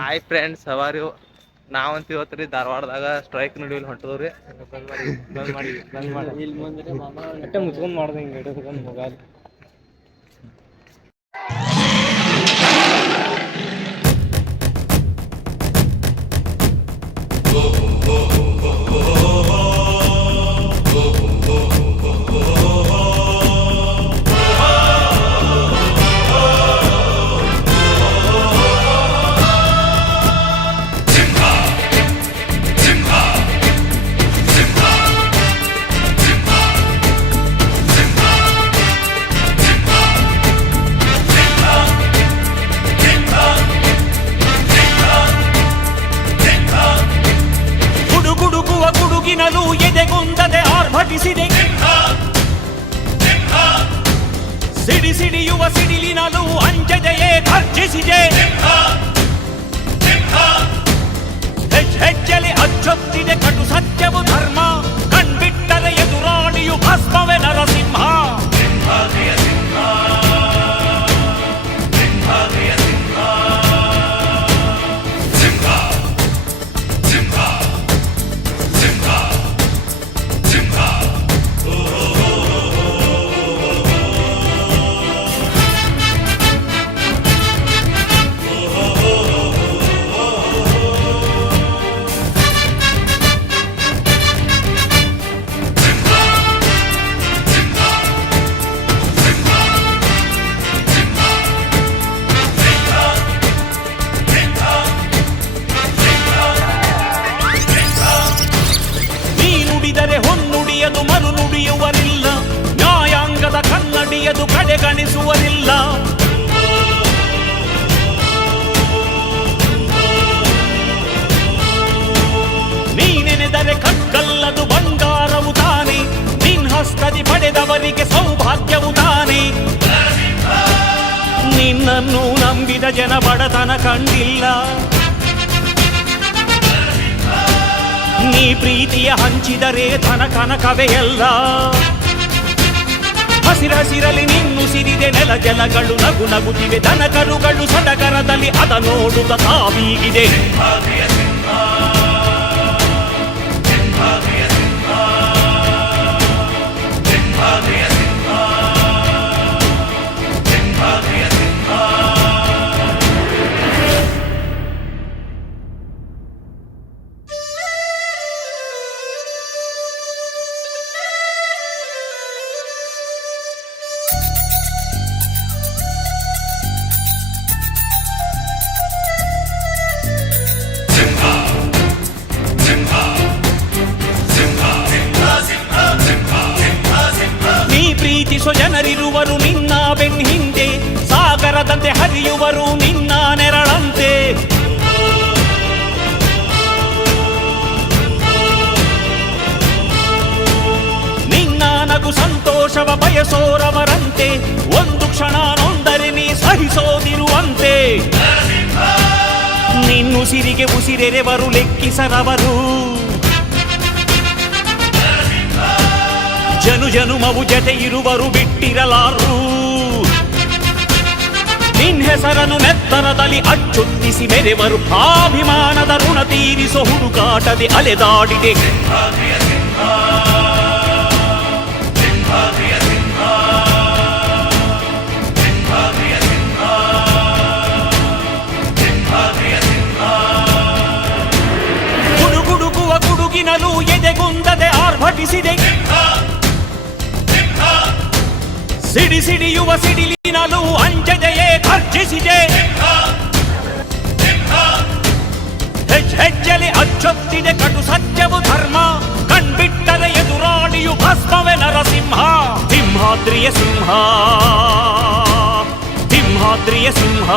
Hi friends, ಹವಾರು ನಾವಂತ ಇವತ್ತು ಧಾರವಾಡದಾಗ strike ನಡುವಿಲ್ ಹೊಂಟದವ್ರಿ. ಇಲ್ಲಿ ಮುಂದೆ ಮುಚ್ಕೊಂಡ್ ಮಾಡ್ದೆ ಹಿಂಗೆ ಮೊಬೈಲ್. ಗುಡುಗಿನಲು ಎದೆಗುಂದದೆ ಆರ್ಭಟಿಸಿದೆ. ಸಿಡಿ ಸಿಡಿಯುವ ಸಿಡಿಲಿನಲು ಅಂಜದೆಯೇ ಗರ್ಜಿಸಿದೆ. ಹೆಜ್ಜೆಲಿ ಅಚ್ಚೊತ್ತಿದೆ ಕಟು ಸತ್ಯವು ಧರ್ಮ. ಕಣ್ಬಿಟ್ಟರೆ ಎದುರಾಳಿಯು ಭಸ್ಮವೇ ನರಸಿಂಹ. ಹೊನ್ನುಡಿಯದು ಮರು ನುಡಿಯುವರಿಲ್ಲ, ನ್ಯಾಯಾಂಗದ ಕನ್ನಡಿಯದು ಕಡೆಗಣಿಸುವರಿಲ್ಲ. ನೀನೆನೆದರೆ ಕಗ್ಗಲ್ಲದು ಬಂಗಾರವು ತಾನೆ, ನಿನ್ ಹಸ್ತದಿ ಪಡೆದವರಿಗೆ ಸೌಭಾಗ್ಯವು ತಾನೆ. ನಿನ್ನನ್ನು ನಂಬಿದ ಜನ ಬಡತನ ಕಂಡಿಲ್ಲ. ನೀ ಪ್ರೀತಿಯ ಹಂಚಿದರೆ ಧನ ಕನಕವೇ ಎಲ್ಲ. ಹಸಿರಸಿರಲಿ ನಿನ್ನು ಸಿರಿದೆ ನೆಲ ಜಲಗಳು ನಗು ನಗುತ್ತಿವೆ. ದನ ಕರುಗಳು ಸಡಗರದಲ್ಲಿ ಅದ ನೋಡುತ್ತ ತಾವೀಗಿದೆ. ಪ್ರೀತಿಸೋ ಜನರಿರುವರು ನಿನ್ನ ಬೆನ್ ಹಿಂದೆ, ಸಾಗರದಂತೆ ಹರಿಯುವರು ನಿನ್ನ ನೆರಳಂತೆ. ನಿನ್ನ ನಗು ಸಂತೋಷವ ಬಯಸೋರವರಂತೆ, ಒಂದು ಕ್ಷಣ ನೊಂದರೆ ನೀ ಸಹಿಸೋದಿರುವಂತೆ. ನಿನ್ನುಸಿರಿಗೆ ಉಸಿರೆರೆವರು ಲೆಕ್ಕಿಸರವರು, ಜನು ಜನುಮವು ಜತೆ ಇರುವರು ಬಿಟ್ಟಿರಲಾರು. ನಿನ್ ಹೆಸರನ್ನು ನೆತ್ತರದಲ್ಲಿ ಅಚ್ಚೊತ್ತಿಸಿ ಮೆರೆವರು, ಅಭಿಮಾನದ ಋಣ ತೀರಿಸೋ ಹುಡುಕಾಟದೆ ಅಲೆದಾಡಿದೆ. ಗುಡುಗುಡುಗುವ ಗುಡುಗಿನಲು ಎದೆಗುಂದದೆ ಆರ್ಭಟಿಸಿದೆ. ಸಿಡಿ ಸಿಡಿಯುವ ಸಿಡಿಲಿನಲು ಅಂಜದೆಯೇ ಗರ್ಜಿಸಿದೆ. ಹೆಜ್ಜೆಲಿ ಅಚ್ಚೊತ್ತಿದೆ ಕಟು ಸತ್ಯವು ಧರ್ಮ. ಕಣ್ಬಿಟ್ಟರೆ ಎದುರಾಳಿಯು ಭಸ್ಮವೇ ನರಸಿಂಹ. ಸಿಂಹಾದ್ರಿಯ ಸಿಂಹ, ಸಿಂಹಾದ್ರಿಯ ಸಿಂಹ.